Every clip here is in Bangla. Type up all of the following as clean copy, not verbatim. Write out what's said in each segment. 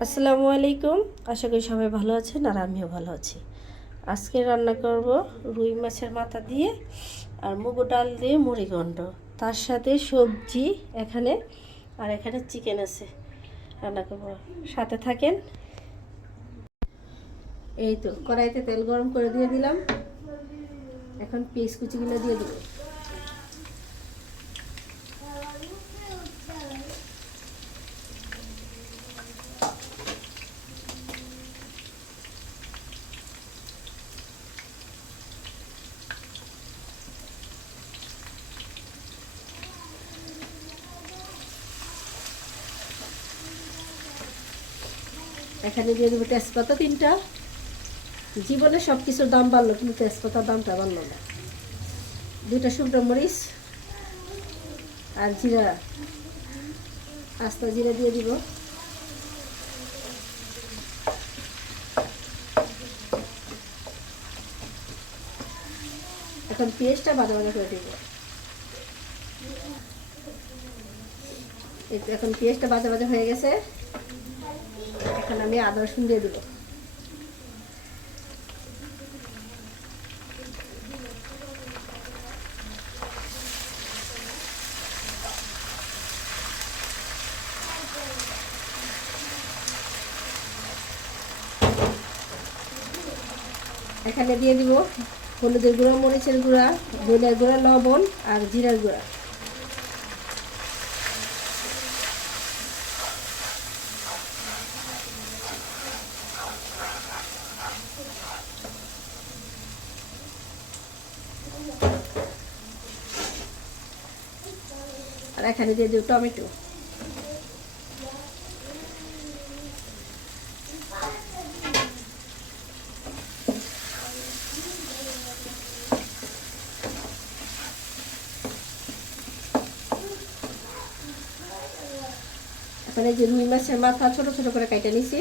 আসসালামু আলাইকুম। আশা করি সবাই ভালো আছেন আর আমিও ভালো আছি। আজকে রান্না করব রুই মাছের মাথা দিয়ে আর মুগো ডাল দিয়ে মুড়িঘণ্ট, তার সাথে সবজি এখানে, আর এখানে চিকেন আছে। রান্না করব, সাথে থাকেন। এই তো কড়াইতে তেল গরম করে দিয়ে দিলাম। এখন পেঁয়াজ কুচিগুলো দিয়ে দেবো। এখানে দিয়ে দেবো তেজপাতা 3টা। জীবনে সব কিছুর দাম বাড়লো, কিন্তু তেজপাতার দামটা বাড়লো না। 2টা শুকনো মরিচ আর জিরা, আস্তা জিরা দিয়ে দিব। এখন পেঁয়াজটা ভাজা ভাজা করে দিব। এখন পেঁয়াজটা ভাজা ভাজা হয়ে গেছে। এখন আমি আদা রসুন দিয়ে দিব। এখানে দিয়ে দিব হলুদের গুঁড়া, মরিচের গুঁড়া, ধনিয়ার গুঁড়া, লবণ আর জিরার গুঁড়া। আর এখানে দিয়ে দিব টমেটো। এখানে যে রুই মাছের মাথা ছোট ছোট করে কাইটা নিছি।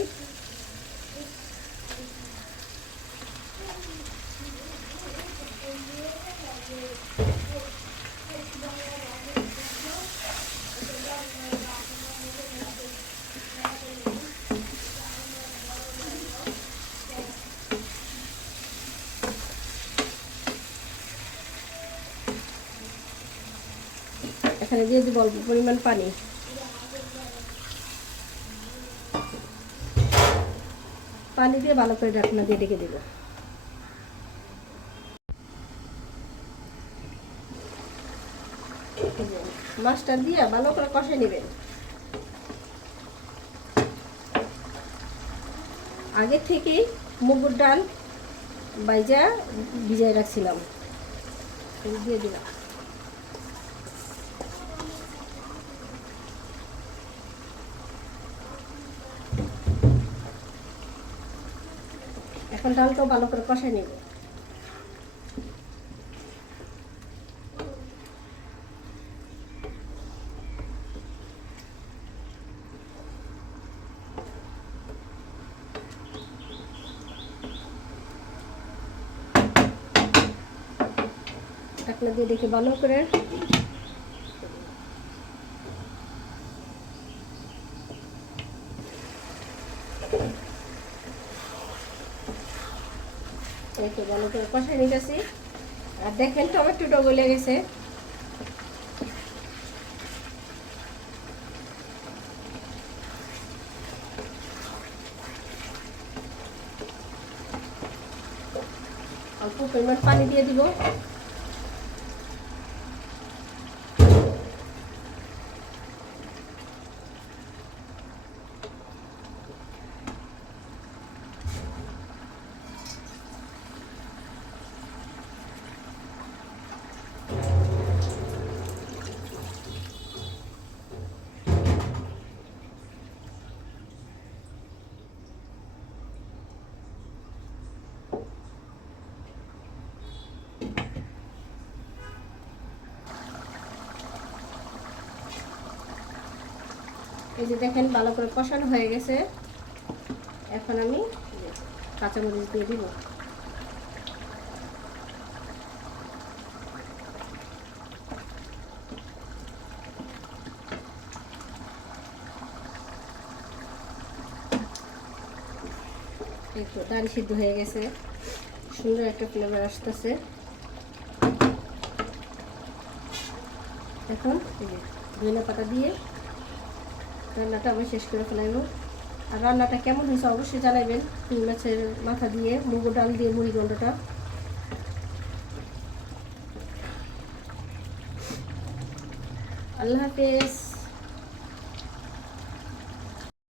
এখানে দিয়ে দিব অল্প পরিমাণ পানি। পানি দিয়ে ভালো করে ঢাকনা দিয়ে ঢেকে দিব। মাছটা দিয়ে ভালো করে কষে নেবেন। আগে থেকেই মুগুর ডাল বাইজা ভিজায় রাখছিলাম, দিয়ে দিলাম। এখন ডালটাও ভালো করে কষাই নেব। ঢাকনা দিয়ে দেখে ভালো করে একটু ভালো করে কষাই নিতেছি। আর দেখেন টমেটোটা গলে গেছে। অল্প পরিমাণ পানি দিয়ে দিব। এই যে দেখেন ভালো করে কষানো হয়ে গেছে। এখন আমি কাঁচামরিচ দিয়ে দিব। এই তো ডাল সিদ্ধ হয়ে গেছে, সুন্দর একটা ফ্লেভার আসতেছে। এখন এই যে ধনিয়া পাতা দিয়ে রান্নাটা আমি শেষ করে ফেলাইব। আর রান্নাটা কেমন হয়েছে অবশ্যই জানাবেন। রুই মাছের মাথা দিয়ে মুগ ডাল দিয়ে মুড়িঘণ্টটা। আল্লাহ হাফেজ।